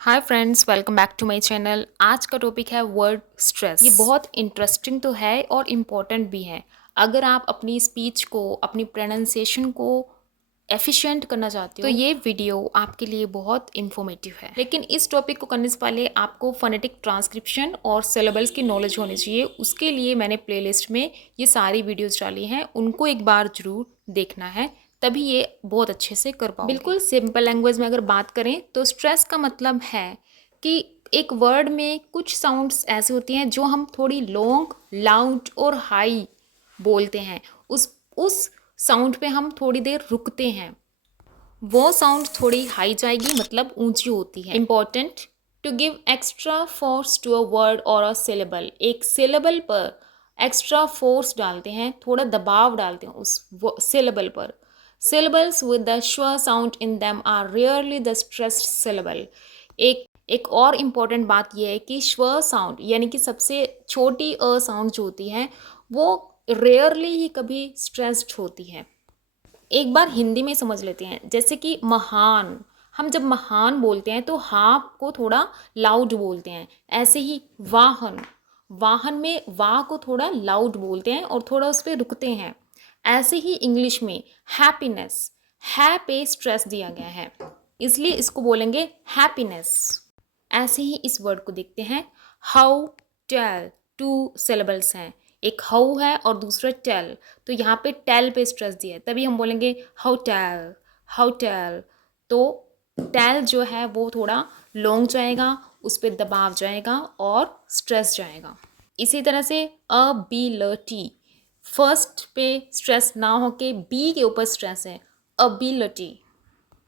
Hi friends, welcome back to my channel. आज का topic है वर्ड स्ट्रेस। ये बहुत इंटरेस्टिंग तो है और इम्पॉर्टेंट भी है। अगर आप अपनी स्पीच को, अपनी प्रोनाउंसिएशन को एफिशिएंट करना चाहते हो तो ये वीडियो आपके लिए बहुत इंफॉर्मेटिव है। लेकिन इस टॉपिक को करने से पहले आपको फोनेटिक ट्रांसक्रिप्शन और सिलेबल्स की नॉलेज होनी चाहिए। उसके लिए मैंने प्लेलिस्ट में ये सारी वीडियोस डाली हैं, उनको एक बार जरूर देखना है, तभी ये बहुत अच्छे से कर पाओगे। बिल्कुल सिंपल लैंग्वेज में अगर बात करें तो स्ट्रेस का मतलब है कि एक वर्ड में कुछ साउंड्स ऐसे होती हैं जो हम थोड़ी लॉन्ग, लाउड और हाई बोलते हैं। उस साउंड पे हम थोड़ी देर रुकते हैं, वो साउंड थोड़ी हाई जाएगी, मतलब ऊंची होती है। Important, to give extra force to a word और अ सिलेबल। एक सिलेबल पर एक्स्ट्रा फोर्स डालते हैं, थोड़ा दबाव डालते हैं उस सिलेबल पर। Syllables with the schwa sound in them are rarely the stressed syllable. एक और इम्पॉर्टेंट बात यह है कि श्व साउंड यानी कि सबसे छोटी अ साउंड जो होती है वो रेयरली ही कभी स्ट्रेस्ड होती है। एक बार हिंदी में समझ लेते हैं, जैसे कि महान। हम जब महान बोलते हैं तो हाँ को थोड़ा लाउड बोलते हैं। ऐसे ही वाहन, वाहन में वाह को थोड़ा लाउड बोलते हैं और थोड़ा उस पर रुकते हैं। ऐसे ही इंग्लिश में हैप्पीनेस, है पे स्ट्रेस दिया गया है, इसलिए इसको बोलेंगे हैप्पीनेस। ऐसे ही इस वर्ड को देखते हैं, हाउ टेल। टू सिलेबल्स हैं, एक हाउ है और दूसरा टेल, तो यहाँ पे टेल पे स्ट्रेस दिया है, तभी हम बोलेंगे हाउ टेल, हाउ टेल। तो टेल जो है वो थोड़ा लॉन्ग जाएगा, उस पर दबाव जाएगा और स्ट्रेस जाएगा। इसी तरह से अबिलिटी, फर्स्ट पे स्ट्रेस ना होके बी के ऊपर स्ट्रेस है, अबिलिटी।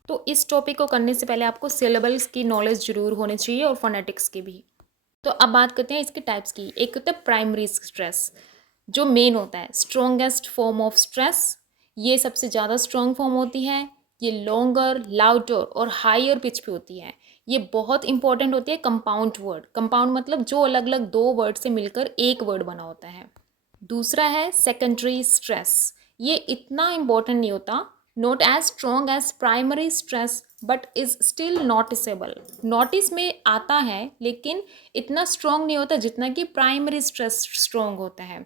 तो इस टॉपिक को करने से पहले आपको सिलेबल्स की नॉलेज जरूर होनी चाहिए और फोनेटिक्स की भी। तो अब बात करते हैं इसके टाइप्स की। एक होता है प्राइमरी स्ट्रेस, जो मेन होता है, स्ट्रॉन्गेस्ट फॉर्म ऑफ स्ट्रेस। ये सबसे ज़्यादा स्ट्रॉन्ग फॉर्म होती है। ये लॉन्गर, लाउडर और हायर पिच पे होती है। ये बहुत इंपॉर्टेंट होती है कंपाउंड वर्ड। कंपाउंड मतलब जो अलग अलग दो वर्ड से मिलकर एक वर्ड बना होता है। दूसरा है सेकेंडरी स्ट्रेस। ये इतना इंपॉर्टेंट नहीं होता, not as strong as primary stress but is still noticeable. Notice में आता है लेकिन इतना स्ट्रॉन्ग नहीं होता जितना कि प्राइमरी स्ट्रेस स्ट्रॉन्ग होता है।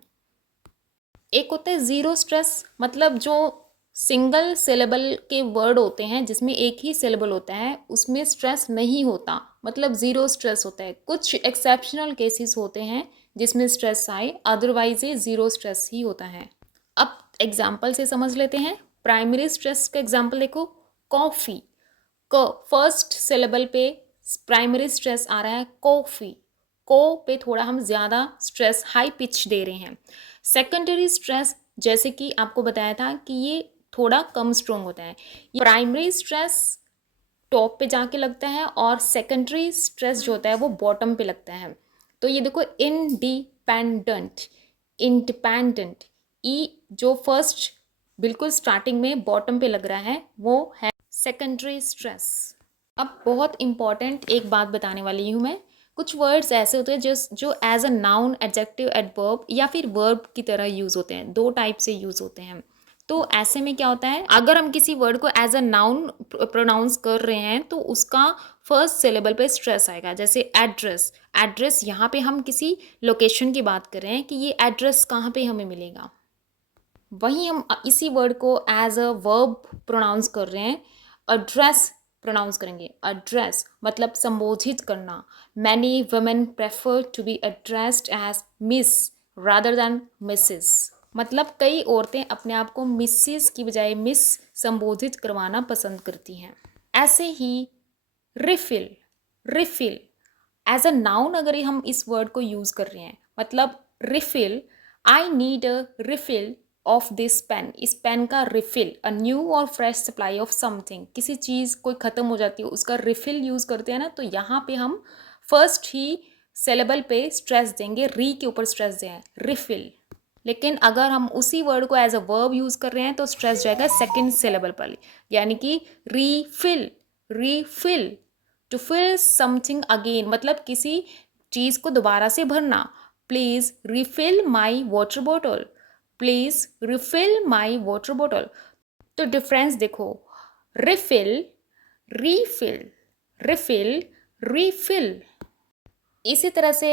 एक होता है जीरो स्ट्रेस, मतलब जो सिंगल सिलेबल के वर्ड होते हैं जिसमें एक ही सिलेबल होता है, उसमें स्ट्रेस नहीं होता, मतलब जीरो स्ट्रेस होता है। कुछ एक्सेप्शनल केसेस होते हैं जिसमें स्ट्रेस आए, अदरवाइज ये जीरो स्ट्रेस ही होता है। अब एग्जाम्पल से समझ लेते हैं। प्राइमरी स्ट्रेस का एग्जाम्पल देखो, कॉफ़ी। क फर्स्ट सिलेबल पे प्राइमरी स्ट्रेस आ रहा है, कॉफ़ी। को पे थोड़ा हम ज़्यादा स्ट्रेस, हाई पिच दे रहे हैं। सेकेंडरी स्ट्रेस जैसे कि आपको बताया था कि ये थोड़ा कम स्ट्रोंग होता है। प्राइमरी स्ट्रेस टॉप पे जाके लगता है और सेकेंडरी स्ट्रेस जो होता है वो बॉटम पे लगता है। तो ये देखो, इंडिपेंडेंट, इंडिपेंडेंट। ई जो फर्स्ट बिल्कुल स्टार्टिंग में बॉटम पे लग रहा है वो है सेकेंडरी स्ट्रेस। अब बहुत इंपॉर्टेंट एक बात बताने वाली हूँ मैं। कुछ वर्ड्स ऐसे होते हैं जो as a noun, adjective, adverb या फिर वर्ब की तरह यूज़ होते हैं। दो टाइप से यूज़ होते हैं। तो ऐसे में क्या होता है, अगर हम किसी वर्ड को एज अ नाउन प्रोनाउंस कर रहे हैं तो उसका फर्स्ट सिलेबल पे स्ट्रेस आएगा। जैसे एड्रेस, एड्रेस यहाँ पे हम किसी लोकेशन की बात कर रहे हैं कि ये एड्रेस कहाँ पे हमें मिलेगा। वहीं हम इसी वर्ड को एज अ वर्ब प्रोनाउंस कर रहे हैं, एड्रेस प्रोनाउंस करेंगे। एड्रेस मतलब संबोधित करना। Many women prefer to be addressed as miss rather than Mrs, मतलब कई औरतें अपने आप को मिसेस की बजाय मिस संबोधित करवाना पसंद करती हैं। ऐसे ही refill, refill as a noun अगर हम इस वर्ड को यूज़ कर रहे हैं, मतलब refill, I need a refill of this pen. इस पेन का रिफिल, अ न्यू और फ्रेश सप्लाई ऑफ समथिंग। किसी चीज़ कोई ख़त्म हो जाती है उसका रिफिल यूज़ करते हैं ना, तो यहाँ पे हम फर्स्ट ही सिलेबल पे स्ट्रेस देंगे, री के ऊपर स्ट्रेस दें, रिफिल। लेकिन अगर हम उसी वर्ड को एज अ वर्ब यूज़ कर रहे हैं तो स्ट्रेस जाएगा सेकेंड सिलेबल पर, यानी कि refill, refill. To fill something again, मतलब किसी चीज़ को दोबारा से भरना। Please refill my water bottle, please refill my water bottle. तो डिफरेंस देखो, रिफिल, रीफिल, रिफिल refill। इसी तरह से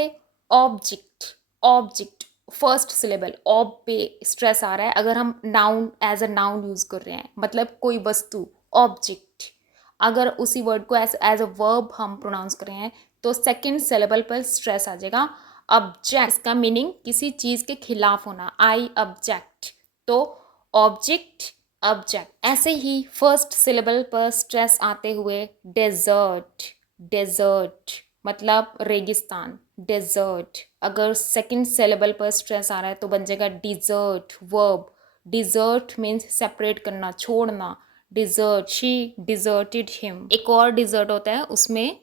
object, object first syllable ob पे स्ट्रेस आ रहा है अगर हम noun as a noun use कर रहे हैं, मतलब कोई वस्तु, ऑब्जेक्ट। अगर उसी वर्ड को एज अ वर्ब हम प्रोनाउंस कर रहे हैं तो सेकंड सिलेबल पर स्ट्रेस आ जाएगा। ऑब्जेक्ट, इसका मीनिंग किसी चीज के खिलाफ होना, आई ऑब्जेक्ट, तो ऑब्जेक्ट ऑब्जेक्ट। ऐसे ही फर्स्ट सिलेबल पर स्ट्रेस आते हुए डेजर्ट, डेजर्ट मतलब रेगिस्तान, डेजर्ट। अगर सेकंड सिलेबल पर स्ट्रेस आ रहा है तो बन जाएगा desert, verb. Desert means separate करना, छोड़ना। Desert, she deserted him. एक और डिजर्ट होता है, उसमें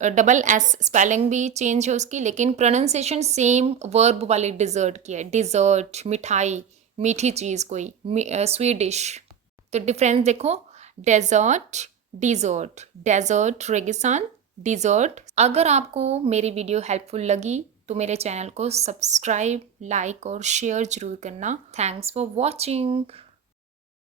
डबल एस स्पेलिंग भी चेंज है उसकी, लेकिन प्रोनाउंसिएशन सेम वर्ब वाले डिजर्ट की है। डिजर्ट मिठाई, मीठी चीज़ कोई, स्वीट डिश। तो डिफरेंस देखो, डेजर्ट, डिजर्ट, डेजर्ट रेगिस्तान, डिजर्ट। अगर आपको मेरी वीडियो हेल्पफुल लगी तो मेरे चैनल को सब्सक्राइब, लाइक और शेयर जरूर करना। Thanks for watching.